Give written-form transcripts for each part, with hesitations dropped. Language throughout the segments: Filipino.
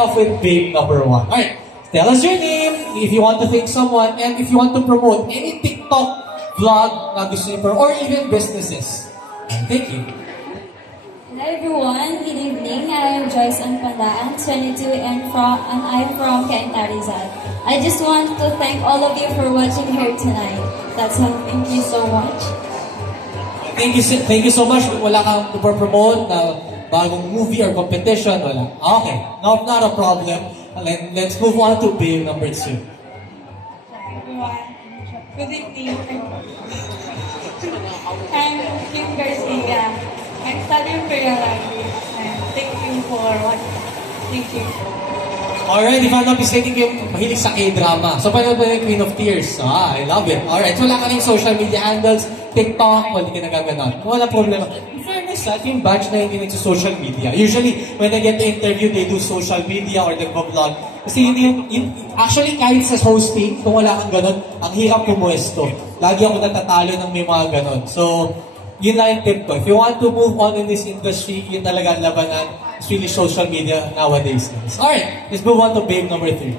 off with big number one. Alright, tell us your name, if you want to thank someone, and if you want to promote any TikTok vlog na gusto niyo, or even businesses. Thank you. Hello everyone, good evening. I am Joyce Anpandaan, 22, and I'm from Cainta Rizal. I just want to thank all of you for watching here tonight. That's all. Thank you so much. Thank you so much. Wala kang promote na bagong movie or competition, wala. Okay, no, not a problem. Let's move on to big number 2. Everyone, good evening. I'm Kim Garcia. I'm studying Korean language, and thank you for watching. Thank you. Alright, if I'm not mistaken, yung mahilig sa K-drama. So, paano ba yung Queen of Tears? I love it. Alright, so wala ka rin social media handles, TikTok, hindi ka nagaganon. Wala problema. In fairness, yung batch na hindi social media. Usually, when they get to interview, they do social media or nag-vlog. Kasi actually, kahit sa hosting, kung wala kang ganon, ang hirap pumuesto. Lagi ako natatalo ng may mga ganon. So, yun lang yung tip ko. If you want to move on in this industry, yun talaga ang labanan. It's really social media nowadays. Alright, let's move on to big number 3.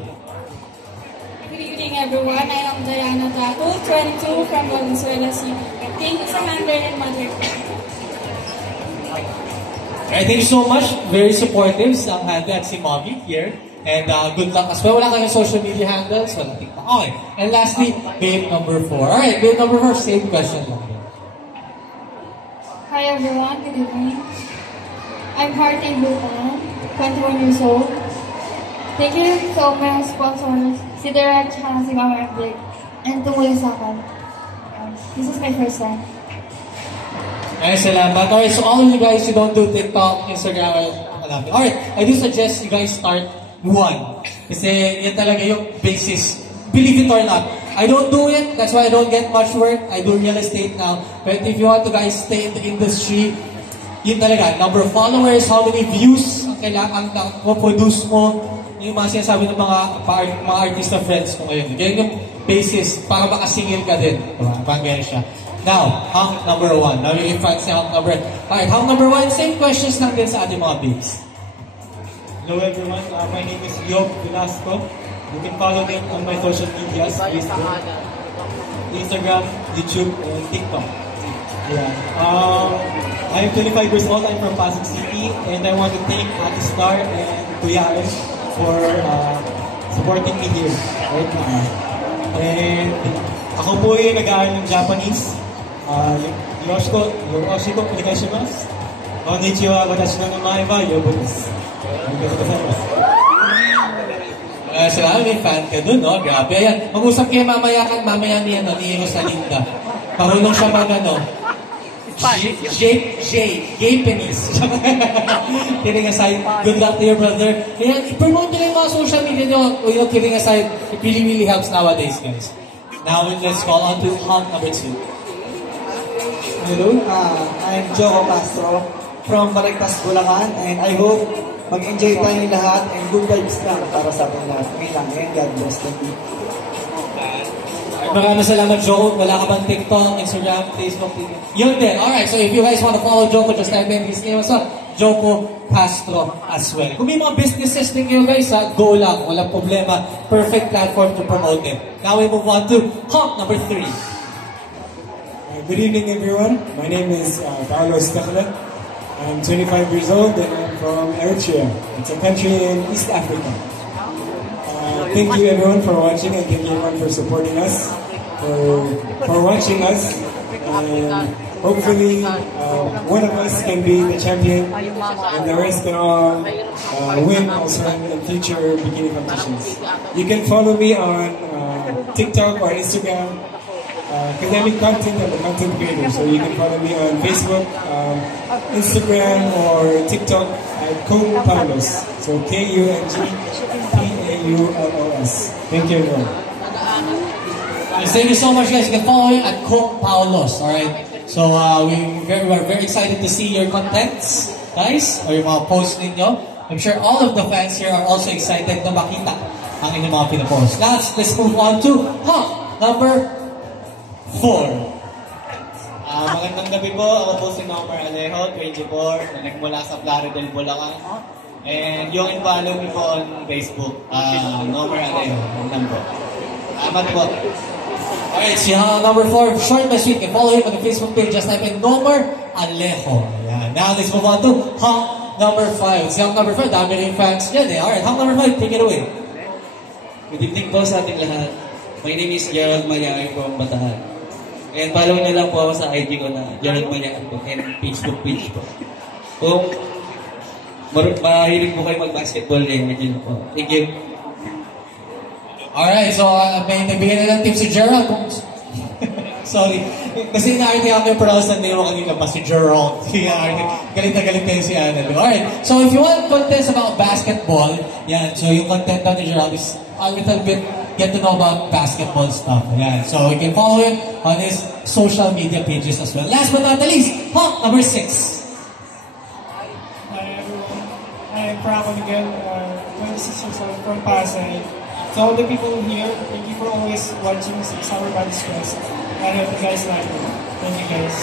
Good evening everyone. I am Diana Tato, 22 from Valenzuela City. Thank you sa Handler and Mother. Alright, thank you so much. Very supportive sa Handler at si Mommy here. And good luck as well. Wala kayong social media handles. Wala TikTok. Okay. And lastly, big number 4. Alright, big number 4, same question lang. Hi everyone, good evening. I'm Harty Butan, 21 years old. Thank you to my sponsors, si Derek, si Mama Emblik, and tumulong sa akin. This is my first time. Ay, salamat. Alright, so all of you guys who don't do TikTok, Instagram, alright, I do suggest you guys start one. Kasi yan talaga yung basis. Believe it or not, I don't do it, that's why I don't get much work. I do real estate now. But if you want to guys stay in the industry, yun talaga, number of followers, how many views ang kailangan produce mo, yung mga sinasabi ng mga artist na friends ko ngayon. Ganyan yung basis para makasingil ka din. Diba? Parang ganyan siya. Now, hunk number 1. Now, yung fans niya hunk number 1. Alright, hunk number 1, same questions lang din sa ating mga bigs. Hello everyone, my name is Yob Velasco. You can follow me on my social medias, Facebook, Instagram, YouTube, and TikTok. Yeah. I am 25 years old. I'm from Pasig City, and I want to thank Ate Star and Kuya Alex for supporting me here right now. And ako po yung nag-aaral ng Japanese. Yoshiko, onegaishimasu. Konnichiwa, watashi no namae wa Yobo desu. Salamat, may fan ka dun, no? Grabe. Ayan, mag-usap kayo mamaya niya, no? Ni Rosalinda. Marunong siya mag, Japanese. Kidding aside, good luck to your brother. Ayan, i-promote nyo yung mga social media nyo. Kidding aside, it really, really helps nowadays, guys. Now, let's call on to hunk number 2. Hello, I'm Joe Castro from Balagtas, Bulacan, and I hope mag-enjoy tayong lahat and good vibes lang para sa ating lahat. Ngayon lang, and God bless. Thank you. Maraming salamat, Joe. Wala ka bang TikTok, Instagram, Facebook, TV? Yun din. Alright, so if you guys want to follow Joko, just type in his name as well. Joko Castro as well. Kung may mga businesses din kayo guys, go lang. Walang problema. Perfect platform to promote it. Now we move on to hunk number 3. Good evening everyone. My name is Paolo Stachle. I'm 25 years old and I'm from Eritrea. It's a country in East Africa. Thank you everyone for watching and thank you everyone for supporting us, for watching us. And hopefully one of us can be the champion and the rest can all win also in future bikini competitions. You can follow me on TikTok or Instagram. Because I make content, I'm a content creator, so you can follow me on Facebook, Instagram, or TikTok at Kung Paulos. So KUNGPAULOS. Thank you everyone. Thank you so much, guys. You can follow him at Kung Paulos. Alright? So we're very excited to see your contents, guys, or yung mga posts ninyo. I'm sure all of the fans here are also excited na makita ang inyong mga pinapost. Let's move on to number 4. Magandang gabi po. Ako po si Nomar Alejo, 24, na nagmula sa Plaridel, Bulacan. And yung follow me po on Facebook, Nomer Alejo. Yan lang po. Salamat po. Alright, si number 4, short but sweet. You can follow him on the Facebook page. Just type in Nomer Alejo. Yeah. Now let's move on to Hunk number 5. Si Hunk number 5, dami rin fans dyan eh. Alright, Hunk number 5, take it away. Good evening po sa ating lahat. My name is Gerald Mayari from Bataan. And follow niyo lang po ako sa IG ko na Gerald Mayari po and Facebook page po. Kung mahilig po kayo mag-basketball din, medyo po. Thank you. Alright, so may nagbigay na lang tip si Gerald. Sorry. Kasi inaarty ako yung pronounce na name mo kanina pa si Gerald. Galit na galit kayo si Annalou. Alright, so if you want contents about basketball, yan, so yung content daw ni Gerald is a little bit get to know about basketball stuff. Yan. So you can follow him on his social media pages as well. Last but not the least, Hunk number 6. Hi everyone, I'm Franco Miguel, 26 years old from Pasay. To all the people here, thank you for always watching Summer Band Stress. I hope you guys like it. Thank you guys.